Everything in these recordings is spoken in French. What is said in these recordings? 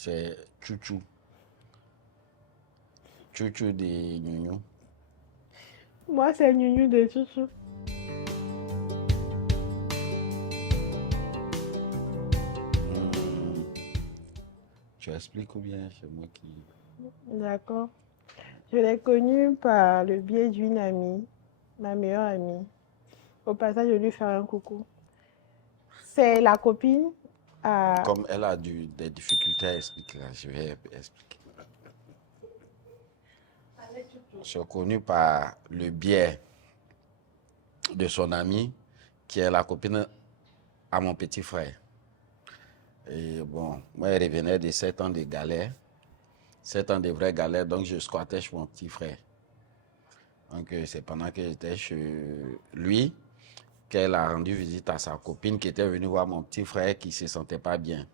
c'est Chouchou. Chouchou de Nyunyu. Moi, c'est Nyunyu de Chouchou. Tu expliques ou bien c'est moi qui... D'accord. Je l'ai connue par le biais d'une amie, ma meilleure amie. Au passage, je lui fais un coucou. C'est la copine à... Comme elle a des difficultés à expliquer, là, je vais expliquer. Je suis connu par le biais de son amie, qui est la copine à mon petit frère. Et bon, moi, elle revenait de 7 ans de galère, 7 ans de vraie galère, donc je squattais chez mon petit frère. Donc c'est pendant que j'étais chez lui qu'elle a rendu visite à sa copine qui était venue voir mon petit frère qui ne se sentait pas bien.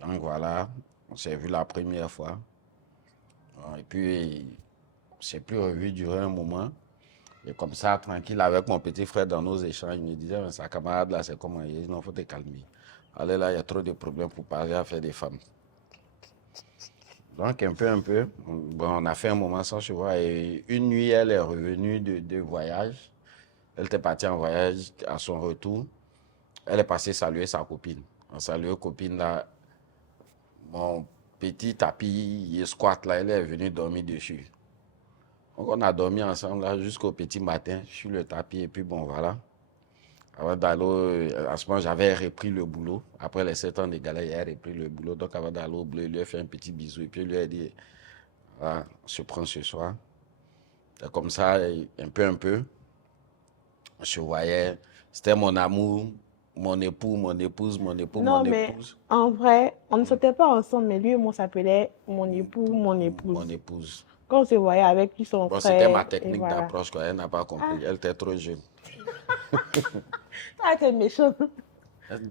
Donc voilà, on s'est vu la première fois. Et puis, on ne s'est plus revu durant un moment. Et comme ça, tranquille, avec mon petit frère dans nos échanges, il me disait, mais sa camarade là, c'est comment? Il dit, non, il faut te calmer. Allez là, il y a trop de problèmes pour parler à faire des femmes. Donc, un peu, bon, on a fait un moment sans se voir. Et une nuit, elle est revenue de voyage. Elle était partie en voyage. À son retour, elle est passée saluer sa copine. En saluant copine là, mon petit tapis, il squat là, elle est venue dormir dessus. Donc, on a dormi ensemble là jusqu'au petit matin sur le tapis. Et puis, bon, voilà. Avant d'aller, à ce moment, j'avais repris le boulot. Après les 7 ans de galère, j'ai repris le boulot. Donc, avant d'aller au boulot, il lui a fait un petit bisou. Et puis, il lui a dit, voilà, on se prend ce soir. Et comme ça, un peu, on se voyait. C'était mon amour, mon époux, mon épouse, mon époux, mon Non, mais épouse, en vrai, on ne sortait pas ensemble, mais lui et moi, on s'appelait mon époux, mon mon épouse. épouse. Quand on se voyait avec lui, son Bon, c'était frère, ma et technique voilà. d'approche, quoi. Elle n'a pas Ah, compris. Elle était trop jeune. ça, c'est méchant.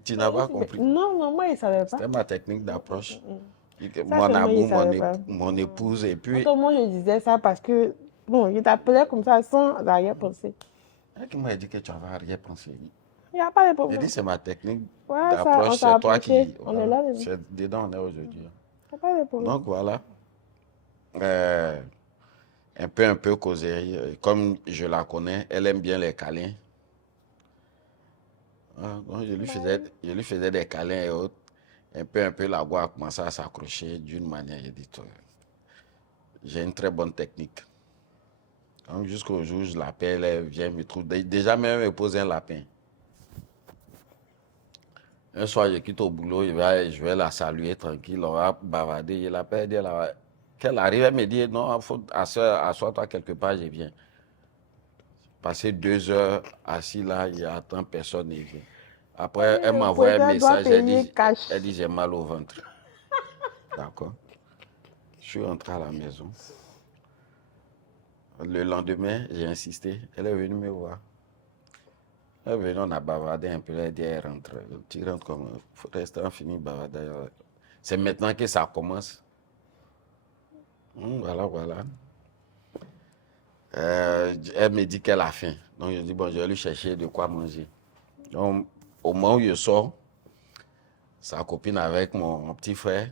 Tu n'as pas compris. Non, non, moi, il ne savait pas. C'était ma technique d'approche. Ça, Mon c'est moi, il ne amour, savait pas. mon épouse, et puis, Autant moi, je disais ça parce que, bon, il t'appelait comme ça sans arrière-pensée. elle qui m'a dit que tu avais rien pensé. Il n'y a pas de J'ai dit, problème. c'est ma technique Voilà ça, on d'approche, s'est c'est toi approché. qui. On est Voilà, là, il n'y c'est dedans on est aujourd'hui. a pas de problème. Donc voilà, Euh, un peu causerie. Comme je la connais, elle aime bien les câlins. Ah, donc Bah oui. je lui faisais des câlins et autres. Un peu, la voix a commencé à s'accrocher d'une manière. J'ai dit, toi, j'ai une très bonne technique. Donc jusqu'au jour où je l'appelle, elle vient me trouver. Déjà même, elle me pose un lapin. Un soir, je quitte au boulot, je vais la saluer tranquille, on va bavarder. Je l'appelle, qu'elle arrive, elle me dit, non, il faut asseoir-toi quelque part, je viens. Passer 2 heures assis là, il attend personne ne vient. Après, elle Le m'envoie un propriétaire doit message, payer cash. elle dit j'ai mal au ventre. D'accord. Je suis rentré à la maison. Le lendemain, j'ai insisté. Elle est venue me voir. Elle est venue, on a bavardé un peu. Elle dit elle rentre. Tu rentres comme il faut rester en fini bavarder. C'est maintenant que ça commence. Voilà, voilà. Elle me dit qu'elle a faim. Donc je dis bon, je vais lui chercher de quoi manger. Donc au moment où je sors, sa copine avec mon petit frère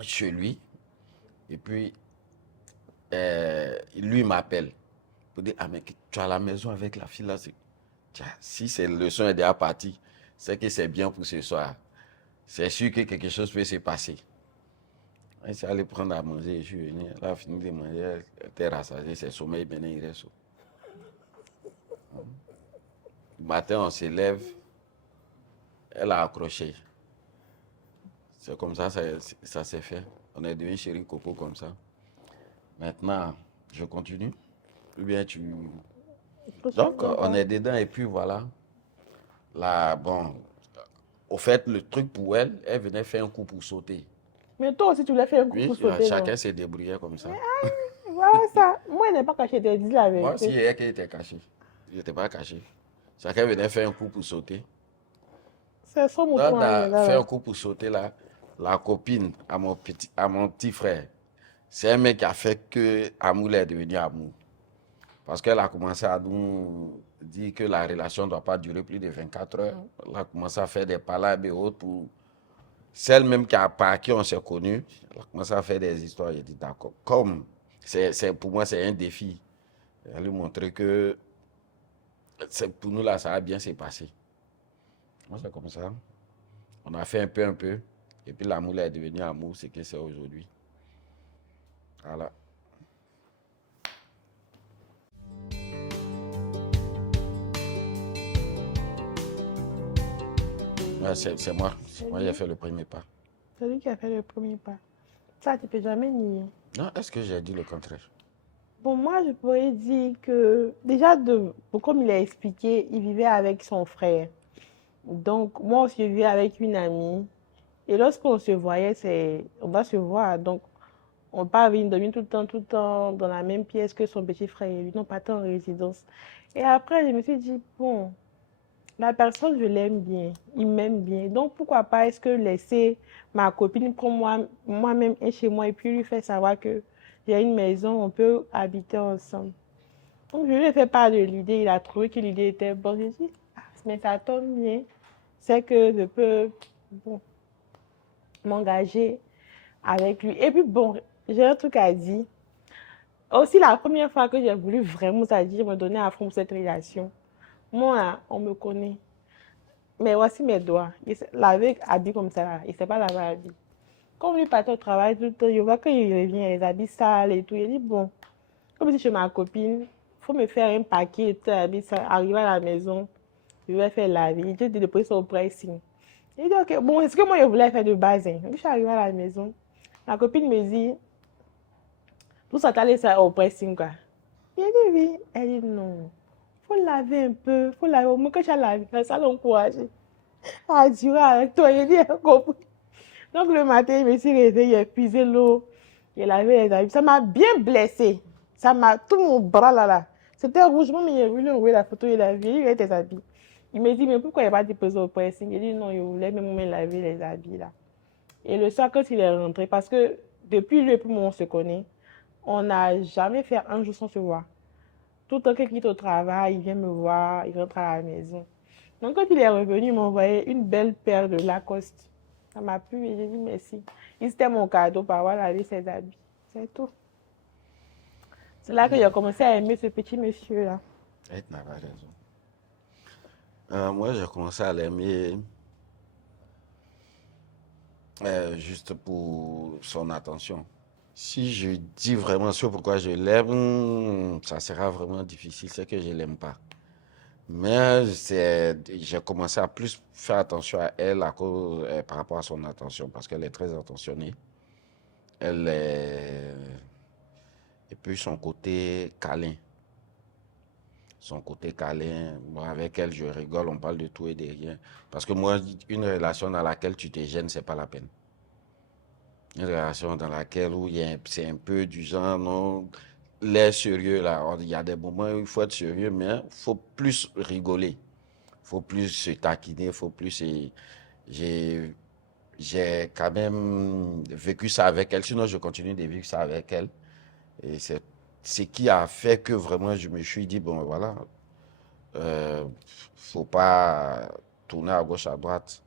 chez lui. Et puis, lui m'appelle pour dire, ah mais tu es à la maison avec la fille là. Tiens, si le son est déjà parti, c'est que c'est bien pour ce soir. C'est sûr que quelque chose peut se passer. Elle s'est allée prendre à manger, je suis venu, elle a fini de manger, elle était rassasiée, c'est sommeil, maintenant il reste. Le matin, on se lève, elle a accroché. C'est comme ça s'est fait. On est devenu chéri coco comme ça. Maintenant, je continue. Ou bien tu... Donc, on est dedans et puis voilà. Là, bon, au fait, le truc pour elle, elle venait faire un coup pour sauter. Mais toi aussi, tu l'as fait un coup Oui, pour sauter, non? chacun s'est débrouillé comme ça. Voilà ça. Moi, il n'est pas caché, t'as dit la Moi aussi, vérité. elle qui était caché. Je n'étais pas caché. Chacun venait faire un coup pour sauter. C'est son Dans, mouton, hein, il est dans là, faire là. un coup pour sauter là, la copine à mon petit frère, c'est un mec qui a fait que Amour est devenu Amour. Parce qu'elle a commencé à nous dire que la relation ne doit pas durer plus de 24 heures. Elle a commencé à faire des palabres et autres pour celle même par qui on s'est connu, elle a commencé à faire des histoires. J'ai dit d'accord. Comme pour moi, c'est un défi. Elle lui montrer que pour nous là, ça a bien s'est passé. Moi, c'est comme ça. On a fait un peu. Et puis l'amour est devenu amour, c'est que c'est aujourd'hui. Voilà. Ouais, c'est moi. Moi, j'ai fait le premier pas. C'est lui qui a fait le premier pas. Ça, tu peux jamais nier. Non, est-ce que j'ai dit le contraire? Bon, moi, je pourrais dire que déjà, comme il a expliqué, il vivait avec son frère. Donc, moi aussi, je vivais avec une amie. Et lorsqu'on se voyait, on va se voir. Donc, on part venir dormir tout le temps dans la même pièce que son petit frère et lui, non pas tant en résidence. Et après, je me suis dit, bon, la personne, je l'aime bien, il m'aime bien. Donc, pourquoi pas est-ce que laisser ma copine prendre moi-même un chez moi et puis lui faire savoir que j'ai une maison, on peut habiter ensemble. Donc, je lui ai fait part de l'idée, il a trouvé que l'idée était bonne. J'ai dit, ah, mais ça tombe bien, c'est que je peux bon, m'engager avec lui. Et puis, bon, j'ai un truc à dire. Aussi, la première fois que j'ai voulu vraiment, c'est-à-dire me donner à fond pour cette relation, moi, on me connaît. Mais voici mes doigts. Il s'est lavé habillé comme ça, là. Il ne s'est pas lavé habillé. Comme lui partait au travail tout le temps, je vois qu'il revient, les habits sales et tout. Il dit, bon, comme si je suis ma copine, il faut me faire un paquet de habits sales. Arriver à la maison, je vais faire laver. Il dit de déposer ça au pressing. Il dit, ok, bon, est-ce que moi je voulais faire de base? Hein? Je suis arrivée à la maison. Ma copine me dit, tout ça t'allait ça au pressing, quoi. Il dit, oui. Elle dit, non. Faut laver un peu. Faut laver. Au moins que tu as lavé, ça l'encourage à durer avec toi. Il dit, compris. Donc le matin, je me suis réveillée, j'ai puisé l'eau, j'ai lavé les habits. Ça m'a bien blessée. Ça m'a, tout mon bras là. C'était rouge, mais il a voulu envoyer la photo, il a vu, il a tes habits. Il me dit, mais pourquoi il n'a pas déposé au pressing? Il dit, non, il voulait même laver les habits là. Et le soir, quand il est rentré, parce que depuis le moment où on se connaît, on n'a jamais fait un jour sans se voir. Tout le temps qu'il quitte au travail, il vient me voir, il rentre à la maison. Donc quand il est revenu, il m'a envoyé une belle paire de Lacoste. Ça m'a plu et j'ai dit merci. C'était mon cadeau pour avoir lavé ses habits. C'est tout. C'est là que j'ai commencé à aimer ce petit monsieur-là. Elle n'a pas raison. Moi, j'ai commencé à l'aimer juste pour son attention. Si je dis vraiment ce pourquoi je l'aime, ça sera vraiment difficile, c'est que je ne l'aime pas. Mais j'ai commencé à plus faire attention à elle par rapport à son attention, parce qu'elle est très attentionnée. Elle est... Et puis son côté câlin. Son côté câlin, moi avec elle je rigole, on parle de tout et de rien. Parce que moi, une relation dans laquelle tu te gênes, c'est pas la peine. Une relation dans laquelle c'est un peu du genre, non, l'air sérieux là. Il y a des moments où il faut être sérieux, mais il faut plus rigoler. Il faut plus se taquiner, il faut plus. J'ai quand même vécu ça avec elle, sinon je continue de vivre ça avec elle. Et c'est ce qui a fait que vraiment je me suis dit, bon voilà, faut pas tourner à gauche, à droite.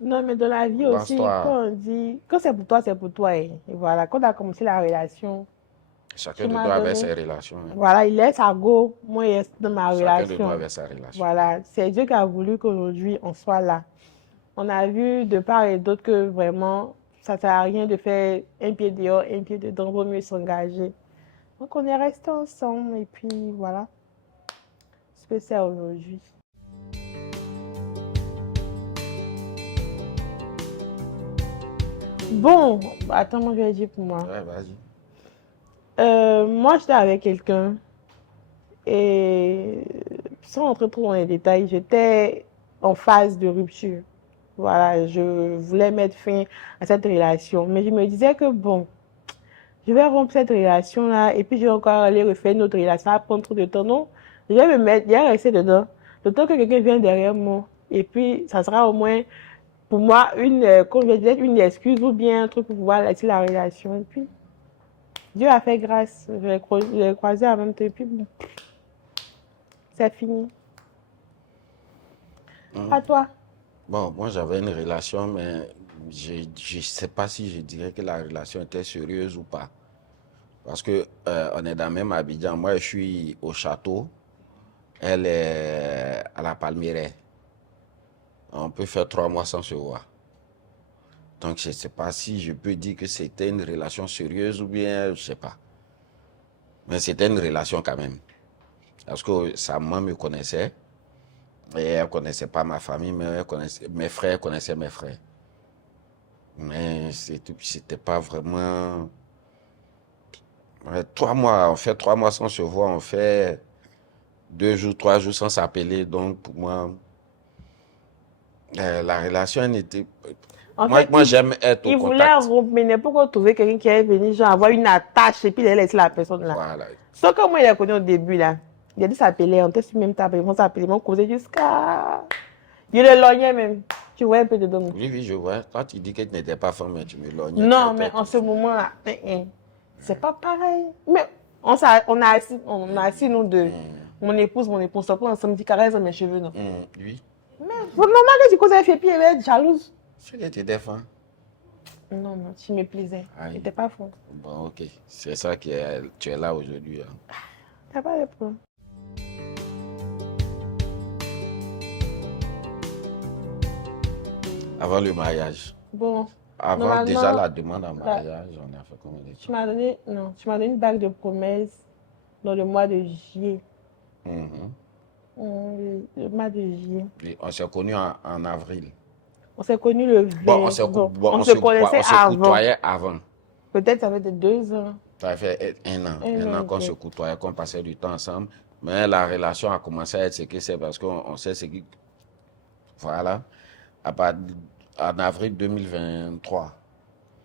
Non, mais dans la vie aussi, Lance-toi. quand on dit, quand c'est pour toi, c'est pour toi. Et voilà, quand on a commencé la relation, Chacun tu de m'as nous avait donné. ses relations. Hein. Voilà, il laisse à go, moi, il reste dans ma Chacun de nous relation. avait sa relation. Voilà, c'est Dieu qui a voulu qu'aujourd'hui, on soit là. On a vu de part et d'autre que vraiment, ça ne sert à rien de faire un pied dehors, un pied dedans, vaut mieux s'engager. Donc, on est restés ensemble et puis voilà ce que c'est aujourd'hui. Bon, attends, moi je vais dire pour moi. Ouais, vas-y. Moi, j'étais avec quelqu'un et sans rentrer trop dans les détails, j'étais en phase de rupture. Voilà, je voulais mettre fin à cette relation. Mais je me disais que bon, je vais rompre cette relation-là et puis je vais encore aller refaire une autre relation. Ça va prendre trop de temps. Non, je vais me mettre, je vais rester dedans. Le temps que quelqu'un vienne derrière moi. Et puis, ça sera au moins pour moi comme je disais, une excuse ou bien un truc pour pouvoir laisser la relation. Et puis, Dieu a fait grâce. Je l'ai croisé en même temps. Et puis, bon, c'est fini. À toi. Bon, moi j'avais une relation, mais Je ne sais pas si je dirais que la relation était sérieuse ou pas. Parce que on est dans le même Abidjan. Moi, je suis au château. Elle est à la Palmeraie. On peut faire 3 mois sans se voir. Donc, je ne sais pas si je peux dire que c'était une relation sérieuse ou bien, je ne sais pas. Mais c'était une relation quand même. Parce que sa maman me connaissait. Et elle ne connaissait pas ma famille, mais elle connaissait, mes frères connaissaient mes frères. Mais c'était pas vraiment... Ouais, 3 mois, on fait 3 mois sans se voir, on fait 2 jours, 3 jours sans s'appeler. Donc, pour moi, la relation n'était... En Moi, fait, moi j'aime être au il voulait contact. rompre, mais il n'est pas encore trouvé quelqu'un qui est venu, genre, avoir une attache et puis il a laissé la personne là. Voilà. Sauf que moi, il a connu au début là. Il a dit s'appeler, on était sur le même table, ils vont s'appeler, ils vont causer jusqu'à. Il le lognait même. Tu vois un peu de dommage. Oui, oui, je vois. Quand tu dis que tu n'étais pas femme, tu me lognais. Non, mais en ce moment-là, c'est pas pareil. Mais on a assis nous deux. Mon épouse, on s'en prend ensemble, dit caresse mes cheveux, non. Oui. Mais c'est normal que tu causes un fait, puis elle va être jalouse. C'est que tu défends. Non, non, tu me plaisais. Aïe. C'était pas faux. Bon, ok. C'est ça qui est... Tu es là aujourd'hui. Hein. T'as pas de problème. Avant le mariage. Bon, Avant normalement, déjà la demande en mariage, on a fait combien de tu temps? m'as donné, non, tu m'as donné une bague de promesse dans le mois de juillet. Le mois de juillet. Puis on s'est connus en avril. On s'est connus le 20. Bon, On se connaissait on se avant. côtoyait avant. Peut-être ça fait 2 ans. Ça fait un an. Un an, Qu'on ok. se côtoyait, qu'on passait du temps ensemble. Mais la relation a commencé à être ce que c'est parce qu'on sait ce qui... Voilà. En avril 2023.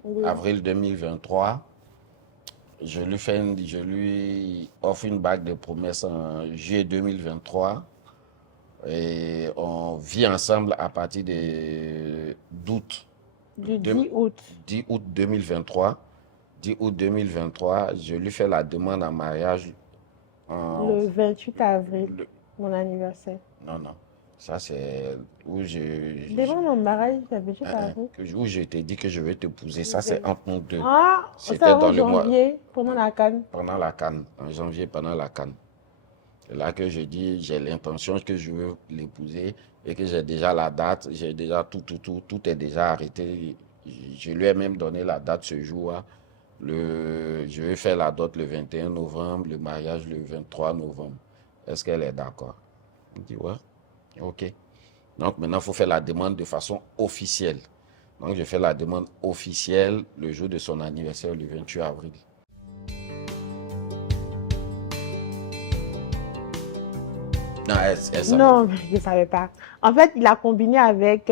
Oui. Avril 2023, je lui offre une bague de promesse en juillet 2023. Et on vit ensemble à partir d'août. Du 10 août. 10 août 2023. 10 août 2023, je lui fais la demande en mariage. Le 28 avril, mon anniversaire. Non, non. Ça, c'est où Demande en mariage, le 28 avril. où je t'ai dit que je vais t'épouser. Ça, c'est entre nous deux. Ah, C'était c'est dans en le mois. janvier, pendant la canne. Pendant la canne. En janvier, pendant la canne. C'est là que je dis, j'ai l'intention que je veux l'épouser et que j'ai déjà la date, j'ai déjà tout est déjà arrêté. Je lui ai même donné la date ce jour. Je vais faire la dot le 21 novembre, le mariage le 23 novembre. Est-ce qu'elle est d'accord? Il dit ouais. Ok. Donc maintenant, il faut faire la demande de façon officielle. Donc je fais la demande officielle le jour de son anniversaire, le 28 avril. Non, elle savait. Non, je ne savais pas. En fait, il a combiné avec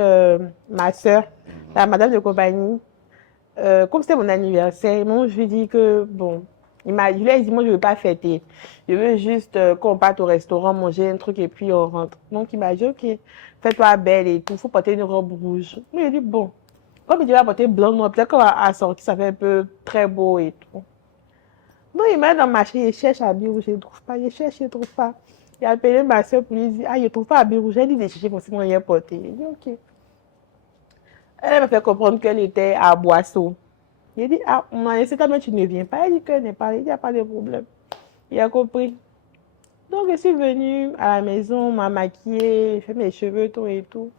ma soeur, la madame de compagnie. Comme c'était mon anniversaire, moi, je lui ai dit que, bon, je lui ai dit, moi, je ne veux pas fêter. Je veux juste qu'on parte au restaurant, manger un truc et puis on rentre. Donc, il m'a dit, ok, fais-toi belle et tout, il faut porter une robe rouge. Moi, j'ai dit, bon, comme il devait porter blanc, noir, peut-être qu'on va sortir, ça fait un peu très beau et tout. Donc, il m'a dit dans le marché, il cherche habit rouge, je ne trouve pas, il cherche, je ne trouve pas. Il a appelé ma soeur pour lui dire, ah, je ne trouve pas habit rouge. Elle dit de chercher forcément rien porter. Il dit, ok. Elle m'a fait comprendre qu'elle était à Boisseau. Il dit, ah, on m'a laissé quand tu ne viens pas. Elle dit qu'elle n'est pas, il n'y a pas de problème. Il a compris. Donc, je suis venue à la maison, on m'a maquillée, fait mes cheveux, tout et tout.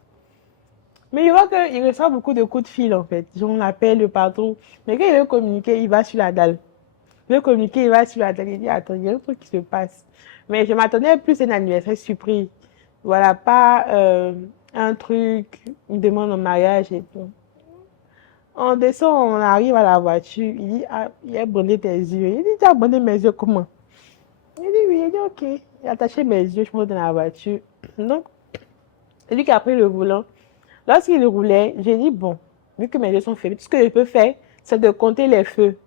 Mais je vois qu'il reçoit beaucoup de coups de fil, en fait. On l'appelle le patron. Mais quand il veut communiquer, il va sur la dalle. Il veut communiquer, il va sur la dalle. Il dit, attends, il y a un truc qui se passe. Mais je m'attendais plus à un anniversaire surprise. Voilà, pas un truc, une demande en mariage et tout. On descend, on arrive à la voiture. Il dit, ah, il a bandé tes yeux. Il dit, tu as bandé mes yeux comment? Il dit, oui. Il dit, ok. Il a attaché mes yeux, je monte dans la voiture. Donc, c'est lui qui a pris le volant. Lorsqu'il roulait, j'ai dit, bon, vu que mes yeux sont fermés, tout ce que je peux faire, c'est de compter les feux.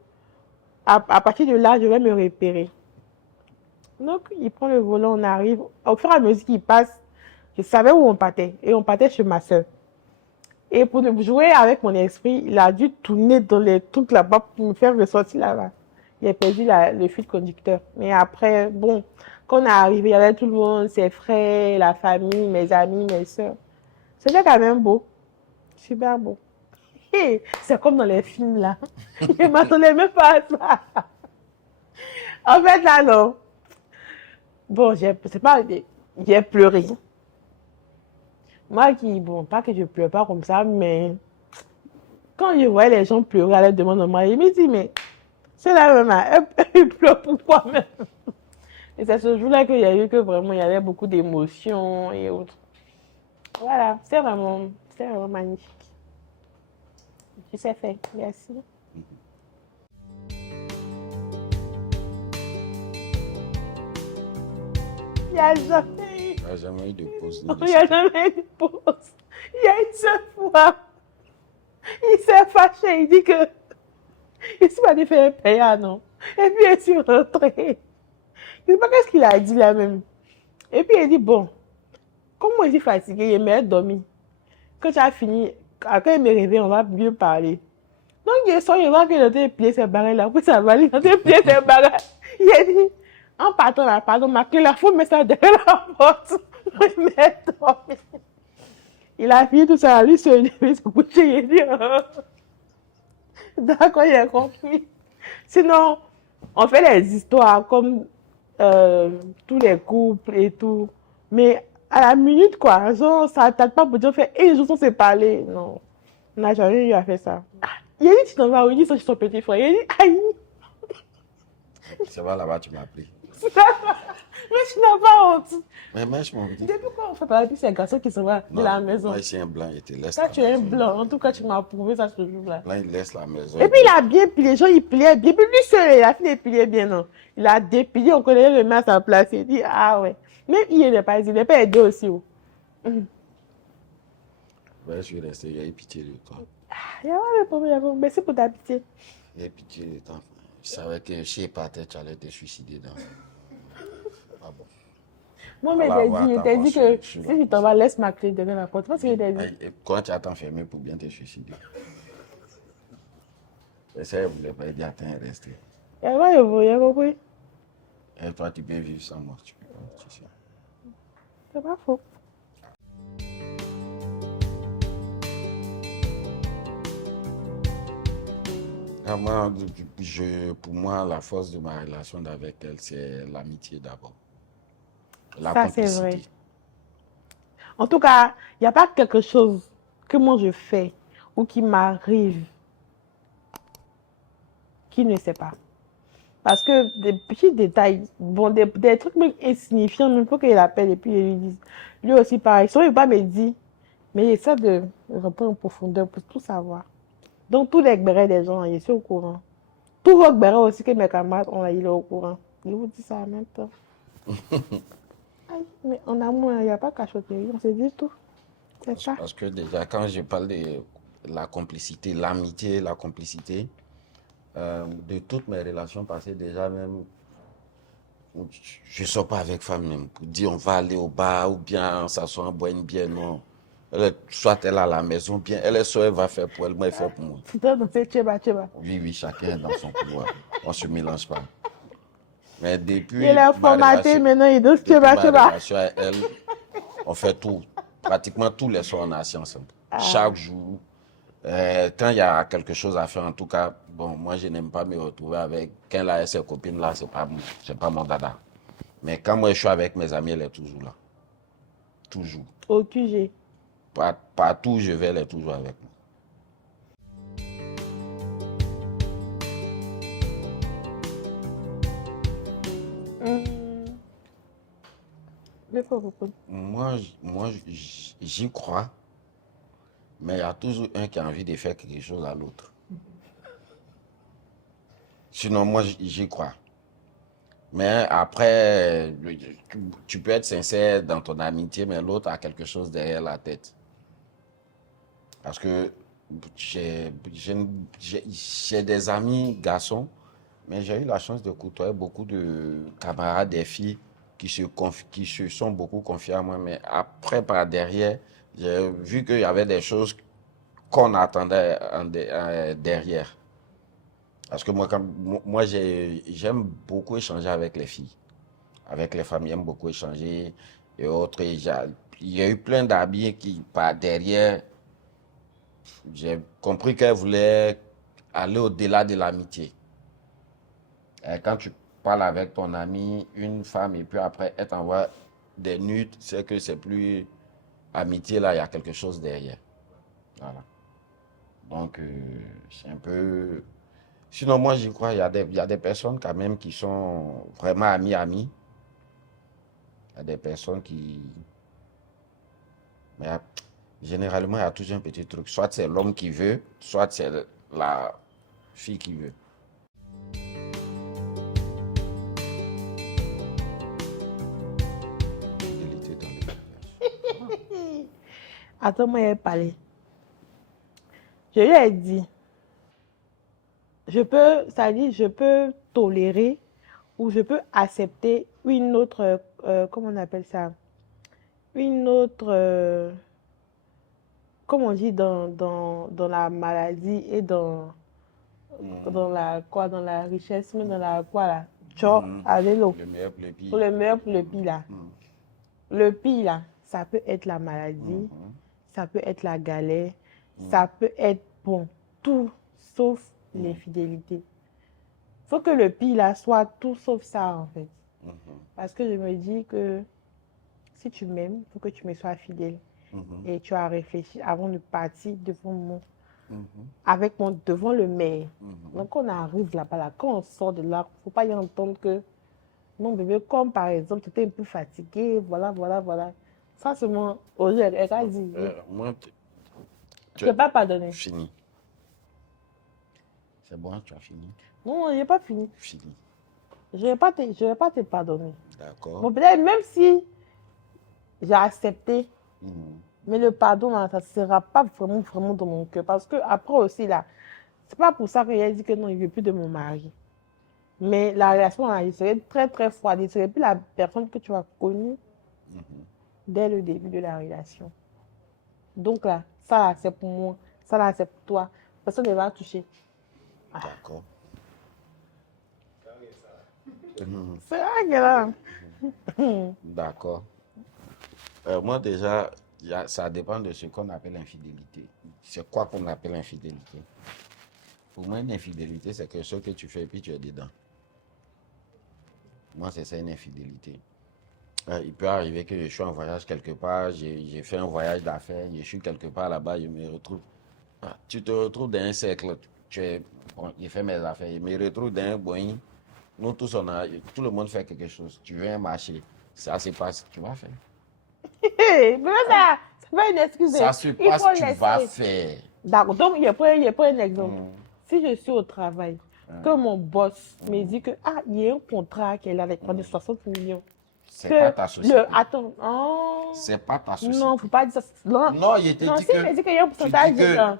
À partir de là, je vais me repérer. Donc, il prend le volant, on arrive. Au fur et à mesure qu'il passe, je savais où on partait. Et on partait chez ma soeur. Et pour jouer avec mon esprit, il a dû tourner dans les trucs là-bas pour me faire ressortir là-bas. Il a perdu le fil conducteur. Mais après, bon, quand on est arrivé, il y avait tout le monde, ses frères, la famille, mes amis, mes soeurs. C'était quand même beau. Super beau. C'est comme dans les films, là. Je ne m'attendais même pas à ça. En fait, là, non. Bon, c'est pas... J'ai pleuré. Moi qui... Bon, pas que je pleure pas comme ça, mais... Quand je voyais les gens pleurer à l'aide de mon mari, je me dis, mais... C'est la même, elle pleure pourquoi même? Et c'est ce jour-là qu'il y a eu que vraiment, il y avait beaucoup d'émotions et autres. Voilà, c'est vraiment magnifique. Tu sais faire. Merci. Il n'y a jamais eu. Il n'y a jamais eu de pause. Il n'y a jamais eu de pause. Il y a une seule fois. Il s'est fâché. Il dit que. Il s'est pas fait un payant, non. Et puis il est rentré. Je ne sais pas qu'est-ce qu'il a dit là même. Et puis il dit bon, comme moi je suis fatiguée, il m'a dormi. Quand tu as fini, quand il me réveille, on va mieux parler. Donc il sort, il voit qu'il a plié ses barrettes là. Puis ça va, il a plié ses barrettes. Il a dit, en partant là, pardon, ma clé, la faut mettre ça derrière la porte. Il m'a dormi. Il a fini tout ça, lui se lever, se coucher, il dit, oh. D'accord, il a compris. Sinon, on fait les histoires comme tous les couples et tout. Mais à la minute, quoi, genre, ça ne pas pour dire, fait, et les gens sont séparés. Non, on n'a jamais eu à faire ça. Il a dit, tu t'en vas où? Il dit, ça, je suis son petit frère. Il a dit, aïe. Ça va là-bas, tu m'as appelé. Mais tu n'as pas honte. Mais je m'en dis. Depuis quand on fait partie de ces garçons qui sont là de la maison? Moi, ici, un blanc, il te laisse. Quand tu es un blanc, en tout cas, tu m'as prouvé ça ce jour-là. Là, il laisse la maison. Et puis, il a bien plié. Les gens, ils pliaient bien. Puis lui seul, il a fini de plier bien, non. Il a déplié, on connaît le mettre à sa place. Il dit, ah ouais. Même il n'est pas aidé aussi. Oh. Ouais, je suis resté, il a eu pitié de toi. Il y a pas de problème. Merci pour ta pitié. Il a eu pitié de toi. Je savais que je sais pas, tu allais te suicider dans. Ah bon. Moi, mais il t'a dit que si tu t'en vas, laisse ma clé derrière la porte. Parce qu'il t'a dit. Quand tu as t'enfermé pour bien te suicider. Ça, il ne voulait pas dire, attends, rester. Et moi, il a compris. Et toi, tu peux vivre sans moi. Tu peux pas, tu sais. C'est pas faux. Ah, moi, pour moi, la force de ma relation avec elle, c'est l'amitié d'abord. La Ça, complicité. c'est vrai. En tout cas, il n'y a pas quelque chose que moi je fais ou qui m'arrive qui ne sait pas. Parce que des petits détails, bon, des trucs même insignifiants, même faut qu'il appelle et puis il lui dise. Lui aussi, pareil. Sinon, il ne va pas me dire, mais il essaie de rentrer en profondeur pour tout savoir. Donc, tous les gbérés des gens, il est au courant. Tous vos gbérés aussi que mes camarades ont, il est au courant. Je vous dis ça en même temps. Aïe, mais en amour, il n'y a pas cachotterie, on se dit tout. C'est ça. Parce que déjà, quand je parle de la complicité, l'amitié, la complicité, de toutes mes relations passées, déjà même, je ne sors pas avec femme même pour dire on va aller au bar ou bien s'asseoir, boire une bière, non. Soit elle est à la maison, bien elle est seule, elle va faire pour elle, moi elle fait pour moi. Tu dois danser tcheba. Oui, chacun est dans son pouvoir. On ne se mélange pas. Mais depuis Il est formaté, maintenant il danse tcheba. ma relation avec elle, on fait tout. Pratiquement tous les soirs, on est assis ensemble. Chaque jour. Quand il y a quelque chose à faire, en tout cas, bon, moi, je n'aime pas me retrouver avec... Quand elle a ses copines là, c'est pas mon dada. Mais quand moi, je suis avec mes amis, elle est toujours là. Toujours. Au QG. Partout où je vais, elle est toujours avec moi. Moi, j'y crois. Mais il y a toujours un qui a envie de faire quelque chose à l'autre. Sinon, moi, j'y crois. Mais après, tu peux être sincère dans ton amitié, mais l'autre a quelque chose derrière la tête. Parce que j'ai des amis garçons, mais j'ai eu la chance de côtoyer beaucoup de camarades, des filles qui se sont beaucoup confiés à moi. Mais après, par derrière, j'ai vu qu'il y avait des choses qu'on attendait derrière. Parce que moi j'aime beaucoup échanger avec les filles. Avec les femmes, j'aime beaucoup échanger et autres. Il y a eu plein d'amis qui, par derrière, j'ai compris qu'elle voulait aller au-delà de l'amitié. Et quand tu parles avec ton ami, une femme, et puis après, elle t'envoie des nudes, c'est que c'est plus amitié, là, il y a quelque chose derrière. Voilà. Donc, c'est un peu... Sinon, moi, j'y crois, il y a des personnes quand même qui sont vraiment amis. Il y a des personnes qui... Mais généralement, il y a toujours un petit truc. Soit c'est l'homme qui veut, soit c'est la fille qui veut. Fidélité dans le mariage. Attends, moi, elle parlé. Je lui ai dit, je peux tolérer ou je peux accepter une autre, comment on appelle ça? Une autre, comme on dit dans la maladie et dans la richesse, mais dans la quoi là? Allez, l'eau. Le meilleur pour le pire. Pour le meilleur, pour le pire là. Le pire là, ça peut être la maladie, ça peut être la galère, ça peut être, bon, tout sauf l'infidélité. Il faut que le pire là soit tout sauf ça en fait. Parce que je me dis que si tu m'aimes, il faut que tu me sois fidèle. Et tu as réfléchi avant de partir devant le maire. Donc on arrive là-bas, là, quand on sort de là, il ne faut pas y entendre que non bébé, comme par exemple, tu étais un peu fatigué, voilà. Ça c'est mon... elle a dit, Moi, je ne peux pas pardonner. fini. C'est bon, tu as fini. Non, je n'ai pas fini. Fini. Je ne vais pas te pardonner. D'accord. Bon, peut-être même si j'ai accepté, mais le pardon, là, ça ne sera pas vraiment dans mon cœur. Parce que après aussi, là, c'est pas pour ça qu'il a dit que non, il ne veut plus de mon mari. Mais la relation, là, il serait très, très froide. Il ne serait plus la personne que tu as connue dès le début de la relation. Donc là, ça, là, c'est pour moi. Ça, là, c'est pour toi. Personne ne va toucher. D'accord. C'est vrai que là. D'accord. Moi, déjà, ça dépend de ce qu'on appelle infidélité. C'est quoi qu'on appelle infidélité? Pour moi, une infidélité, c'est quelque chose que tu fais et puis tu es dedans. Moi, c'est ça une infidélité. Il peut arriver que je suis en voyage quelque part, j'ai fait un voyage d'affaires, je suis quelque part là-bas, je me retrouve. Tu te retrouves dans un cercle, bon, j'ai fait mes affaires, je me retrouve dans un boing. Nous tous, tout le monde fait quelque chose. Tu veux un marché, ça se passe, tu vas faire. Mais ça, c'est pas une excuse. Ça se Il passe, faut tu laisser. vas faire. D'accord, donc je prends un exemple. Si je suis au travail, que mon boss me dit que il y a un contrat qu'elle a avec moi de 60 millions. C'est pas ta société. Attends, oh, C'est pas ta société. non, faut pas dire ça. Non, je te dis si il me dit qu'il y a un pourcentage dedans.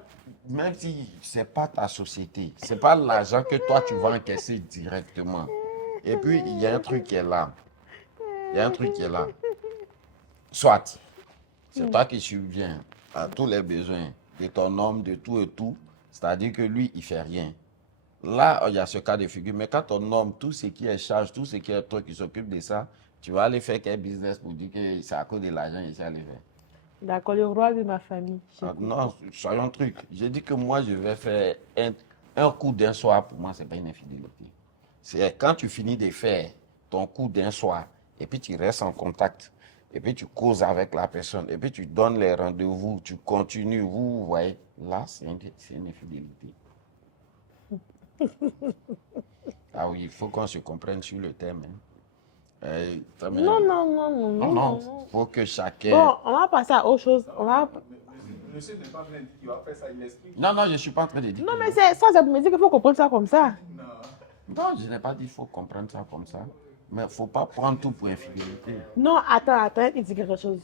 Même si c'est pas ta société, c'est pas l'argent que toi tu vas encaisser directement. Et puis il y a un truc qui est là. Il y a un truc qui est là. Soit c'est toi qui subviens à tous les besoins de ton homme, de tout et tout, c'est-à-dire que lui, il fait rien. Là, il y a ce cas de figure. Mais quand ton homme, tout ce qui est charge, tout ce qui est toi qui s'occupe de ça, tu vas aller faire quel business pour dire que c'est à cause de l'argent que j'ai allé faire. D'accord, le roi de ma famille. Non, soyons truc. J'ai dit que moi, je vais faire un coup d'un soir. Pour moi, ce n'est pas une infidélité. C'est quand tu finis de faire ton coup d'un soir, et puis tu restes en contact, et puis tu causes avec la personne, et puis tu donnes les rendez-vous, tu continues, vous voyez, là, c'est une infidélité. Ah oui, il faut qu'on se comprenne sur le thème. Non. Il faut que chacun... Bon, on va passer à autre chose. Monsieur n'est pas en train de dire qu'il va faire ça, il explique. Non, je ne suis pas en train de dire. Non, mais ça me dit qu'il faut comprendre ça comme ça. Non, je n'ai pas dit qu'il faut comprendre ça comme ça. Mais il ne faut pas prendre tout pour infidélité. Non, attends, il dit quelque chose.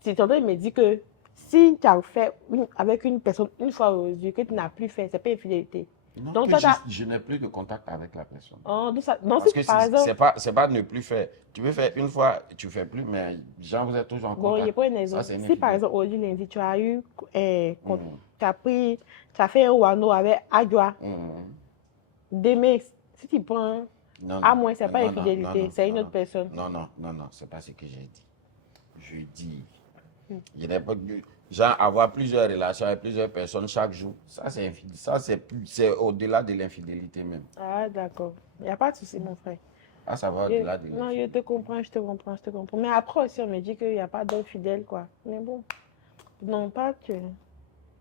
C'est en train de me dire que si tu as fait avec une personne une fois aux yeux, que tu n'as plus fait, c'est pas infidélité. Non, Donc, je n'ai plus de contact avec la personne. Oh, parce que c'est pas ne plus faire. Tu veux faire une fois, tu ne fais plus, mais gens, vous êtes toujours en contact. Bon, il n'y a pas un exemple. Si par exemple, aujourd'hui, lundi, tu as eu, tu as fait un wano avec Adjoa. Demain, si tu prends, à moins, ce n'est pas infidélité, c'est une autre personne. Non, ce n'est pas ce que j'ai dit. Je dis, je n'ai pas, Genre, avoir plusieurs relations avec plusieurs personnes chaque jour, ça, c'est infidèle. Ça, c'est au-delà de l'infidélité même. Ah, d'accord. Il n'y a pas de souci, mon frère. Ah, ça va au-delà de Non, je te l'infidélité. comprends, je te comprends, je te comprends. Mais après aussi, on me dit qu'il n'y a pas d'homme fidèle, quoi. Mais bon, non, pas que.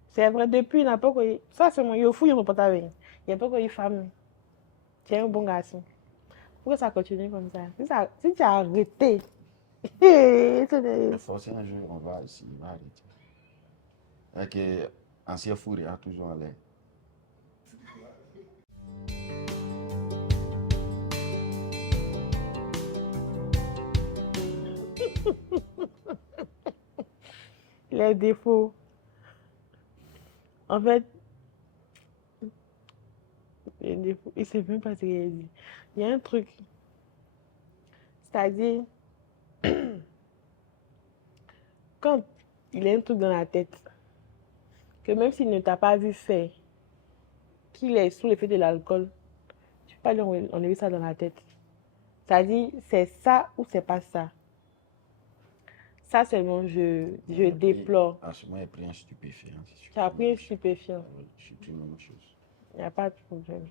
C'est vrai, depuis, il n'a pas connu. Ça, c'est mon. Il fou, il ne peut pas avec. Il n'a pas connu femme. Tu es un bon garçon. Pourquoi ça continue comme ça? Si tu as arrêté. Mais forcément, un jour, on va essayer, on va arrêter. Avec ancien fou, il y a toujours en l'air. Les défauts. En fait, les défauts, il ne sait même pas ce qu'il a dit. Il y a un truc. C'est-à-dire, quand il a un truc dans la tête, que même s'il ne t'a pas vu faire, qu'il est sous l'effet de l'alcool, tu peux pas lui enlever ça dans la tête. C'est-à-dire, c'est ça ou c'est pas ça. Ça seulement, je déplore. En ce moment, il a pris un stupéfiant. Tu as pris un stupéfiant. Je suis plus la même chose. Il n'y a pas de problème.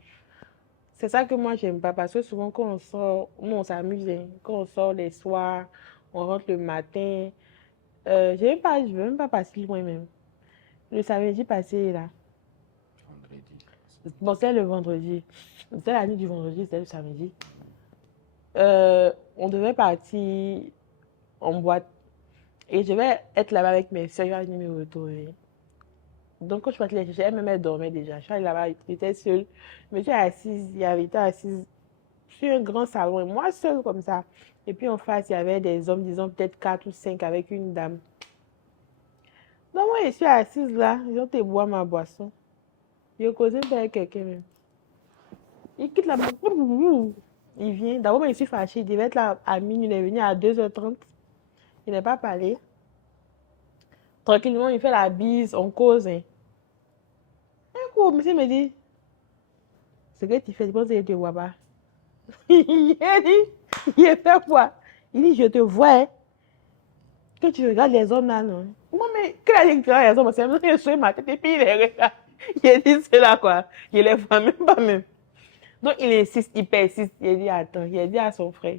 C'est ça que moi, j'aime pas. Parce que souvent, quand on sort, nous, on s'amuse. Hein. Quand on sort les soirs, on rentre le matin. Je ne veux même pas passer loin même. Le samedi passé, là. Vendredi. Bon, c'est le vendredi. C'est la nuit du vendredi, c'est le samedi. On devait partir en boîte. Et je vais être là-bas avec mes soeurs, je vais venir me retrouver. Donc, quand je suis partie les chercher, elle-même, elle dormait déjà. Je suis allée là-bas, j'étais seule. Je me suis assise, il y avait été assise sur un grand salon, et moi seule comme ça. Et puis en face, il y avait des hommes, disons peut-être 4 ou 5 avec une dame. Donc, moi, je suis assise là, ils ont été boire ma boisson. Je causais avec quelqu'un même. Il quitte la maison. Il vient. D'abord, moi, je suis fâchée. Il devait être là à minuit. Il est venu à 2h30. Il n'est pas parlé. Tranquillement, il fait la bise. On cause. Hein. Un coup, le monsieur me dit, ce que tu fais, je pense que je te vois pas. Il a dit, il a fait quoi? Il dit, je te vois. Hein. Que tu regardes les hommes là, non? Moi, mais que la dit que tu regardes les hommes, c'est même que je suis ma tête et puis il les regarde. Il a dit, c'est là quoi. Il les voit même pas même. Donc, il insiste, il persiste. Il a dit, attends, il a dit à son frère.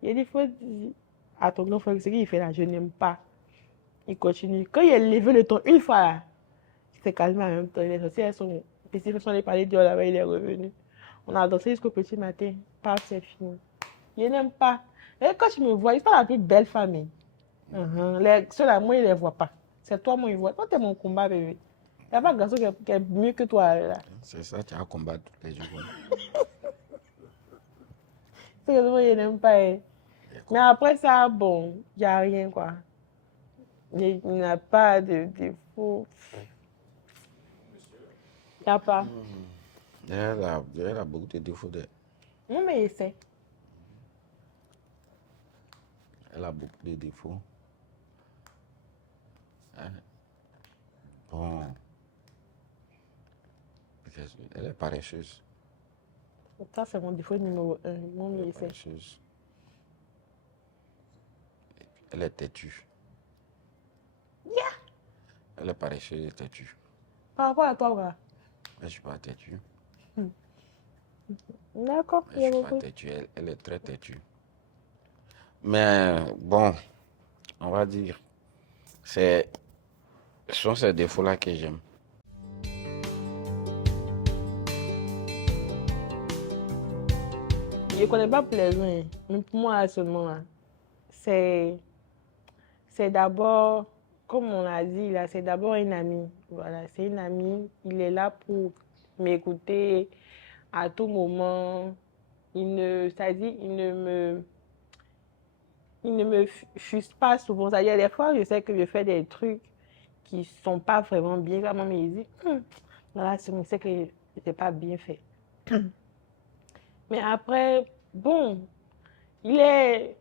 Il a dit, faut dire à ton grand frère, ce qu'il fait là, je n'aime pas. Il continue. Quand il a levé le ton une fois là, il s'est calmé en même temps. Il est sorti à son petit frère, on est parlé de là-bas, il est revenu. On a dansé jusqu'au petit matin. Pas, c'est fini. Il n'aime pas. Et quand tu me vois, il pas la plus belle famille. Ceux-là, moi, il ne les voit pas. C'est toi, moi, il voit. Toi, t'es mon combat, bébé. Il n'y a pas de garçon qui est mieux que toi là. C'est ça, tu as combattu tous les jours. C'est que moi, il n'aime pas. Hein. Mais après ça, bon, il n'y a rien, quoi. Il n'a pas de défaut. Il n'y a pas. Elle a beaucoup de défauts. Non, mais il essaie. Elle a beaucoup de défauts. Hein? Bon. Elle est paresseuse. Ça, c'est mon défaut numéro 1. Mon Elle est essaie. paresseuse. Elle est têtue. Yeah. Elle est paresseuse et têtue. Par rapport à toi, voilà. Mais je ne suis pas têtue. D'accord, Je il y a ne suis pas beaucoup. têtue. Elle est très têtue. Mais bon, on va dire, ce sont ces défauts-là que j'aime. Je ne connais pas plaisant, hein. Mais pour moi, seulement, là, c'est d'abord, comme on l'a dit, là, c'est d'abord un ami. Voilà, c'est une amie. Il est là pour m'écouter à tout moment. C'est-à-dire, il ne me fuse pas souvent. C'est-à-dire, des fois, je sais que je fais des trucs qui ne sont pas vraiment bien. Quand même, il dit, voilà, je sais que je n'ai pas bien fait. Mais après, bon, il est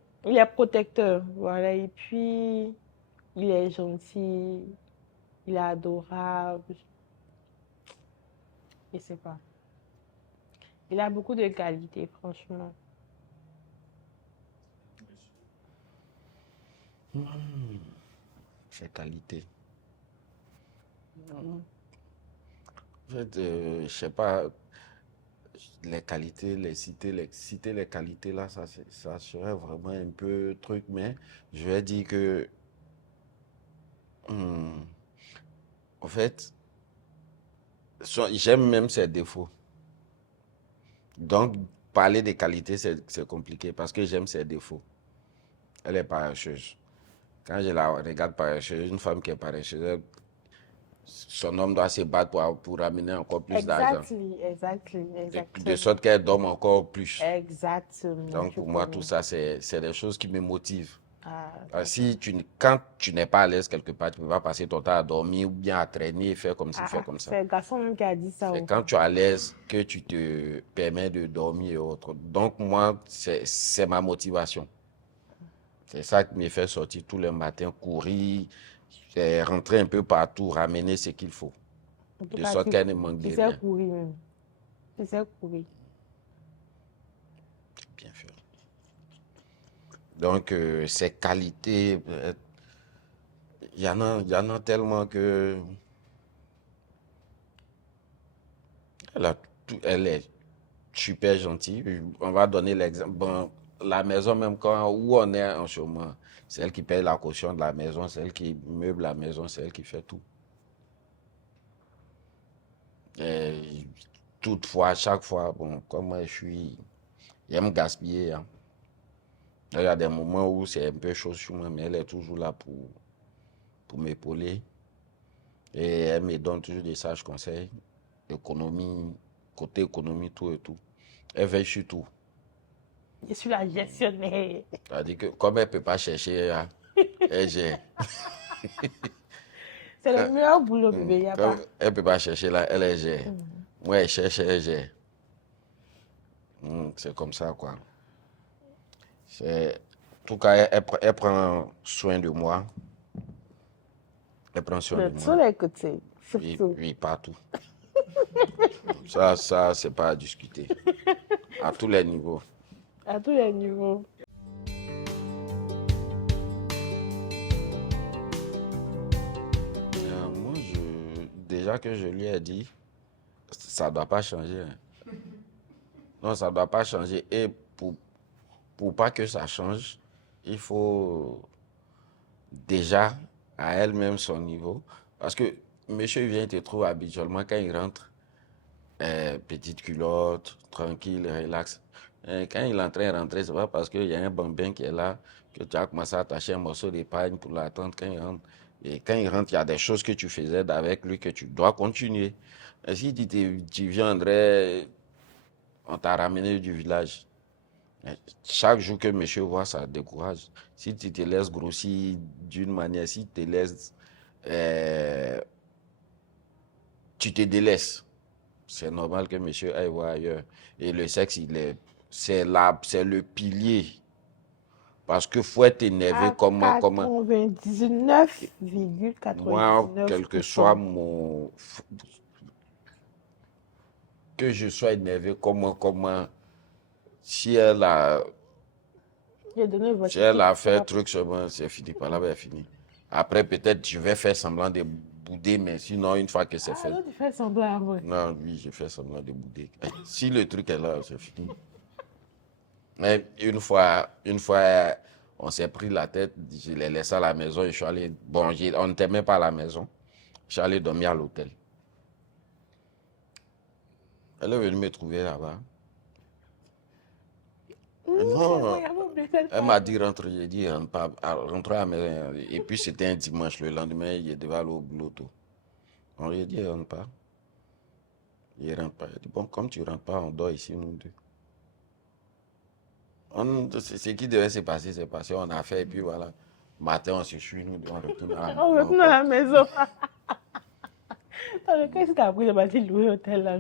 protecteur, voilà, et puis il est gentil, il est adorable, je sais pas. Il a beaucoup de qualités, franchement. Ses qualités. En fait, je sais pas, les qualités, citer les qualités là, ça serait vraiment un peu truc, mais je vais dire que, hmm, en fait, j'aime même ses défauts. Donc, parler des qualités, c'est compliqué parce que j'aime ses défauts. Elle est paresseuse. Quand je la regarde paresseuse, une femme qui est paresseuse, son homme doit se battre pour ramener encore plus d'argent. De sorte qu'elle dorme encore plus. Exactement. Donc, pour moi, tout ça, c'est des choses qui me motivent. Ah, Quand tu n'es pas à l'aise quelque part, tu ne peux pas passer ton temps à dormir ou bien à traîner et faire comme ci, faire comme ça. c'est le garçon même qui a dit ça. C'est quand tu es à l'aise que tu te permets de dormir et autres. Donc, moi, c'est ma motivation. C'est ça qui me fait sortir tous les matins, courir, rentrer un peu partout, ramener ce qu'il faut. De sorte qu'elle ne manque de Tu sais rien. courir même. Tu sais courir. Bien fait. Donc, ces qualités, il y en a tellement que elle est super gentille. On va donner l'exemple. Bon, la maison, même où on est en chômage, c'est elle qui paye la caution de la maison, c'est elle qui meuble la maison, c'est elle qui fait tout. Et toutefois, chaque fois, bon, comme moi, j'aime gaspiller. Hein. Il y a des moments où c'est un peu chaud sur moi, mais elle est toujours là pour m'épauler. Et elle me donne toujours des sages conseils. Économie, côté économie, tout et tout. Elle veille sur tout. Je suis la gestionnaire. C'est-à-dire que comme elle ne peut pas chercher, elle gère. C'est le meilleur boulot, bébé. Y a Comme pas. elle ne peut pas chercher là, elle gère. Moi, elle cherche, elle gère. C'est comme ça, quoi. En tout cas, elle prend soin de moi. Elle prend soin De de tous moi. les côtés. Oui, Surtout. oui, partout. Ça, c'est pas à discuter. À tous les niveaux. À tous les niveaux. Moi, déjà que je lui ai dit, ça ne doit pas changer. Hein. Non, ça ne doit pas changer. Et pour pas que ça change, il faut déjà à elle-même son niveau. Parce que monsieur vient te trouver habituellement quand il rentre, petite culotte, tranquille, relax. Quand il est en train de rentrer, c'est pas parce qu'il y a un bambin qui est là que tu as commencé à attacher un morceau d'épargne pour l'attendre quand il rentre. Et quand il rentre, il y a des choses que tu faisais avec lui que tu dois continuer. Et si tu viendrais, on t'a ramené du village. Chaque jour que monsieur voit, ça décourage. Si tu te laisses grossir d'une manière, si tu te laisses, tu te délaisses, c'est normal que monsieur aille voir ailleurs. Et le sexe, c'est le pilier. Parce que faut être énervé comme 99,99%. moi, quel que soit que je sois énervé comment, si elle a fait truc sur moi, c'est fini, par là, c'est fini. Après, peut-être, je vais faire semblant de bouder, mais sinon, une fois que c'est fait. Tu fais semblant, ouais. Non, oui, je fais semblant de bouder. Si le truc est là, c'est fini. Mais une fois, on s'est pris la tête, je l'ai laissé à la maison et je suis allé. Bon, on n'était même pas à la maison. Je suis allé dormir à l'hôtel. Elle est venue me trouver là-bas. Non, elle m'a dit rentre, j'ai dit rentre pas, rentre à la maison. Et puis c'était un dimanche, le lendemain, il devait aller au boulot tôt. On lui a dit rentre pas. Il rentre pas. Il dit bon, comme tu rentres pas, on dort ici nous deux. Ce qui devait se passer, c'est passé, on a fait et puis voilà. Matin, on se suit, nous deux, on retourne à la maison. On retourne à la maison. Qu'est-ce que tu as pris de partir louer l'hôtel là?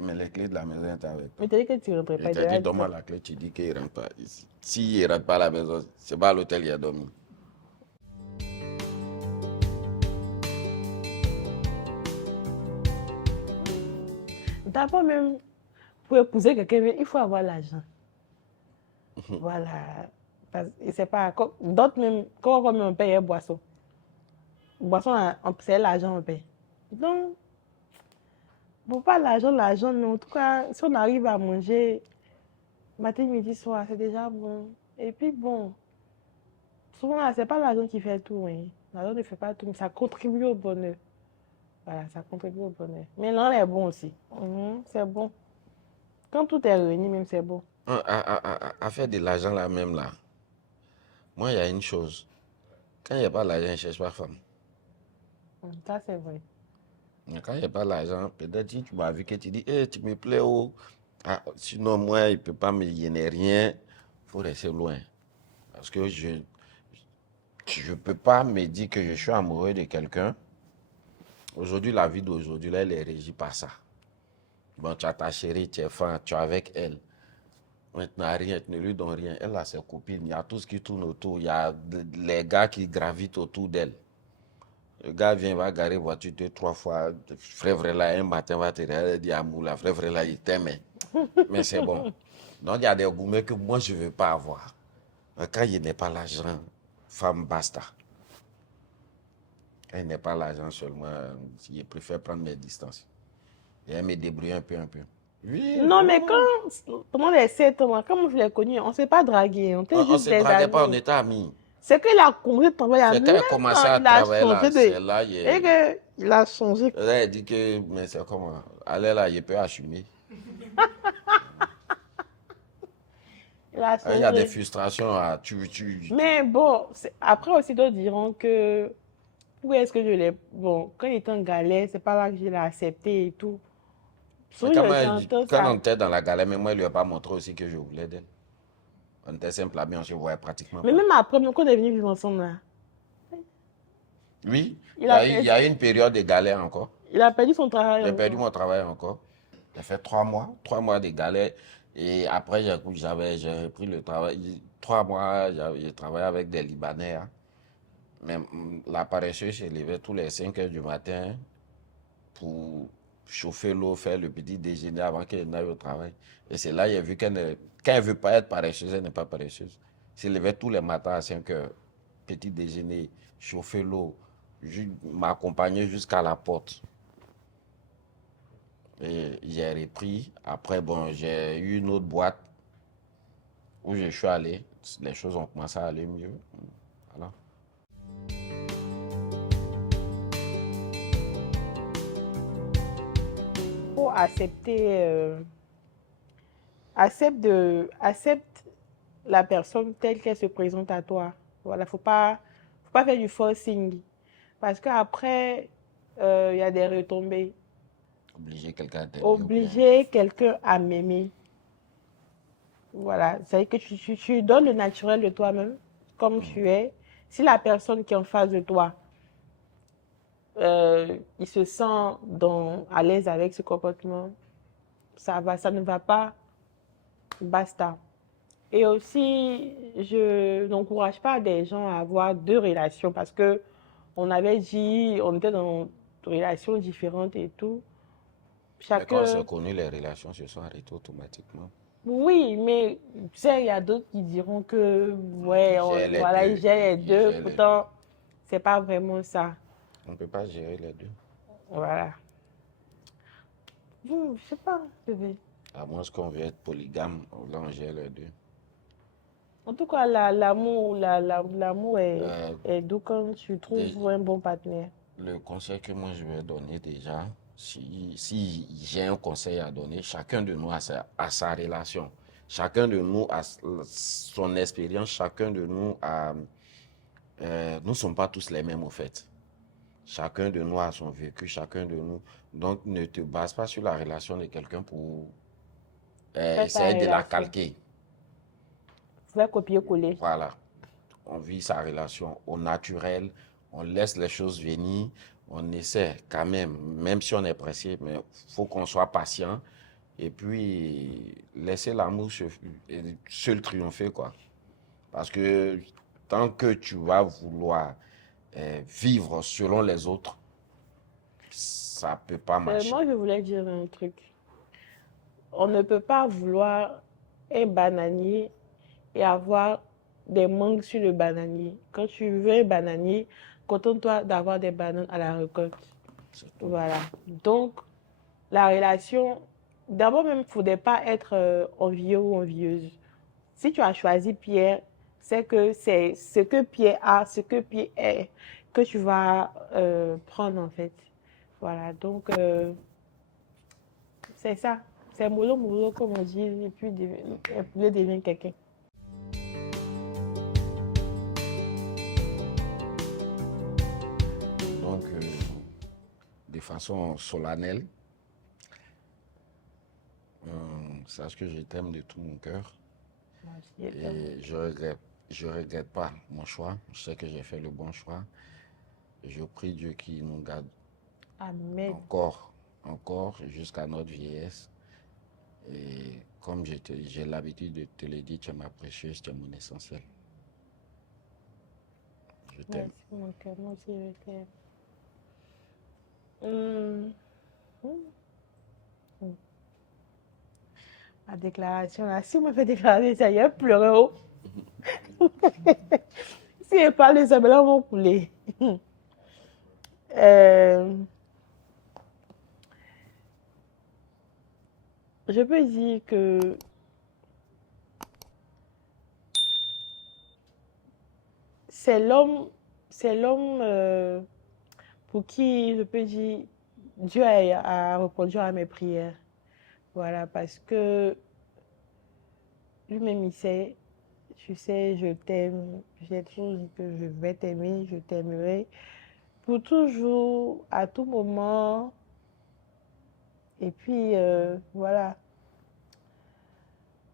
Mais les clés de la maison étaient avec toi. Mais tu as dit que tu ne rentrais pas. Il t'a dit donne-moi la clé, tu dis qu'il ne rentre pas ici. S'il ne rentre pas à la maison, c'est pas à l'hôtel qu'il a dormi. D'abord même, pour épouser quelqu'un, il faut avoir l'argent. Voilà. Et c'est pas comme d'autres même, quand on paye boisson. Boisson, c'est l'argent on paye. Donc, bon, pas l'argent, mais en tout cas, si on arrive à manger matin, midi, soir, c'est déjà bon. Et puis bon, souvent, là, c'est pas l'argent qui fait tout, hein. L'argent ne fait pas tout, mais ça contribue au bonheur. Voilà, ça contribue au bonheur. Mais non, est bon aussi. C'est bon. Quand tout est réuni, même, c'est bon. À faire de l'argent là même là, moi il y a une chose. Quand il n'y a pas l'argent, je ne cherche pas femme. Ça, c'est vrai. Mais quand il n'y a pas l'argent, peut-être si tu m'as vu que tu dis, eh, tu me plais, oh. Ah, sinon, moi, il ne peut pas me gêner rien. Il faut rester loin. Parce que je ne peux pas me dire que je suis amoureux de quelqu'un. Aujourd'hui, la vie d'aujourd'hui, là, elle est régie par ça. Bon, tu as ta chérie, tu es fan, tu es avec elle. Maintenant, rien, tu ne lui donnes rien. Elle a ses copines, il y a tout ce qui tourne autour. Il y a les gars qui gravitent autour d'elle. Le gars vient, va garer voiture 2, 3 fois. Frère là, un matin, va te regarder, dit amour, là, frère là, il t'aime. Mais c'est bon. Donc, il y a des gourmets que moi, je ne veux pas avoir. Mais quand il n'est pas l'argent, femme, basta. Quand il n'est pas l'argent seulement, je préfère prendre mes distances. Et me débrouiller un peu. Oui, Non, oui. mais pendant les 7 ans, comme je l'ai connu, on ne s'est pas dragué. On était On ne juste se des draguait pas, on amis. était amis. C'est qu'il a commencé de travailler. C'est quand Même elle commençait quand à il a travailler là, changé c'est de... là, Et qu'il a changé. là, elle dit que, mais c'est comment? Allez là, il peut assumer. Il a Il y a des changé. frustrations. Mais bon, après aussi, d'autres diront que... Où est-ce que je l'ai... Bon, quand il était en galère, c'est pas là que je l'ai accepté et tout. Mais Souvent, j'entends quand on ça. était dans la galère, mais moi, il ne lui a pas montré aussi que je voulais d'elle. On était simple amis, on se voyait pratiquement Mais pas. même après, quand on est venu vivre ensemble, là, Oui, il a, il y a eu une période de galère encore. il a perdu son travail J'ai perdu encore. mon travail encore. J'ai fait 3 mois de galère. Et après, j'ai repris le travail. 3 mois, j'ai travaillé avec des Libanais. Hein. Mais la paresseuse se levait tous les 5 heures du matin pour chauffer l'eau, faire le petit déjeuner avant qu'elle n'aille au travail. Et c'est là que j'ai vu quand elle ne veut pas être paresseuse, elle n'est pas paresseuse. Elle se levait tous les matins à 5 heures, petit déjeuner, chauffer l'eau, m'accompagner jusqu'à la porte. Et j'ai repris. Après, bon, j'ai eu une autre boîte où je suis allé. Les choses ont commencé à aller mieux. Voilà. Faut accepter... accepte la personne telle qu'elle se présente à toi. Voilà, faut pas faire du forcing. Parce qu'après, il y a des retombées. Obliger quelqu'un à t'aimer. Obliger quelqu'un à m'aimer. Voilà, c'est-à-dire que tu donnes le naturel de toi-même, comme tu es. Si la personne qui est en face de toi, il se sent à l'aise avec ce comportement, ça ne va pas, basta. Et aussi, je n'encourage pas des gens à avoir 2 relations parce que on avait dit, on était dans des relations différentes et tout. Mais quand on s'est connu, les relations se sont arrêtées automatiquement. Oui, mais tu sais, il y a d'autres qui diront que, ouais, voilà, ils gèrent les deux. Pourtant, c'est pas vraiment ça. On ne peut pas gérer les deux. Voilà. Je sais pas, bébé. À moins qu'on veut être polygame, là on gère les deux. En tout cas, l'amour est doux quand tu trouves un bon partenaire. Le conseil que moi je vais donner déjà, si j'ai un conseil à donner, chacun de nous a sa relation. Chacun de nous a son expérience, chacun de nous a... nous ne sommes pas tous les mêmes au fait. Chacun de nous a son vécu, chacun de nous... Donc ne te base pas sur la relation de quelqu'un pour essayer de la calquer. Tu vas copier-coller. Voilà. On vit sa relation au naturel, on laisse les choses venir, on essaie quand même si on est pressé, mais il faut qu'on soit patient et puis laisser l'amour seul triompher, quoi. Parce que tant que tu vas vouloir vivre selon les autres, ça ne peut pas marcher. Moi, je voulais dire un truc. On ne peut pas vouloir un bananier et avoir des mangues sur le bananier. Quand tu veux un bananier, contente-toi d'avoir des bananes à la récolte. C'est tout. Voilà. Donc, la relation, d'abord même, il ne faudrait pas être envieux ou envieuse. Si tu as choisi Pierre, c'est que c'est ce que Pierre a, ce que Pierre est, que tu vas prendre en fait. Voilà, donc c'est ça. C'est mollo mollo comme on dit, et puis il devient quelqu'un. Donc, de façon solennelle, sache que je t'aime de tout mon cœur et je regrette pas mon choix. Je sais que j'ai fait le bon choix. Je prie Dieu qu'il nous garde Amen. encore jusqu'à notre vieillesse. Et comme j'ai l'habitude de te le dire, tu es ma précieuse, tu es mon essentiel. Je t'aime. Merci mon cœur, moi aussi je t'aime. Hum, hum. Ma déclaration là, si on me fait déclarer ça, il y a pleurer. Oh. Si je parle de ça, mais là, on va couler. Je peux dire que c'est l'homme pour qui je peux dire Dieu a répondu à mes prières. Voilà, parce que lui-même, il sait, tu sais, je t'aime. J'ai toujours dit que je vais t'aimer, je t'aimerai pour toujours, à tout moment. Et puis, voilà,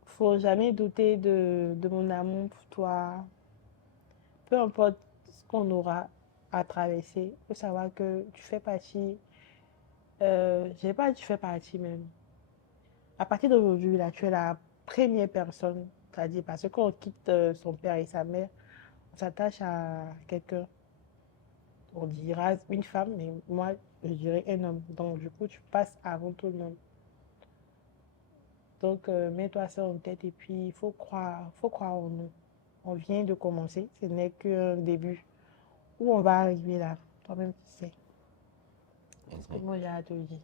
faut jamais douter de mon amour pour toi. Peu importe ce qu'on aura à traverser, il faut savoir que tu fais partie, je sais pas, tu fais partie même. À partir d'aujourd'hui, là, tu es la première personne, c'est-à-dire parce qu'on quitte son père et sa mère, on s'attache à quelqu'un. On dira une femme, mais moi, je dirais un homme. Donc, du coup, tu passes avant tout le monde. Donc, mets-toi ça en tête et puis il faut croire en nous. On vient de commencer, ce n'est qu'un début. Où on va arriver là, toi-même tu sais. C'est ce que moi j'ai à te dire.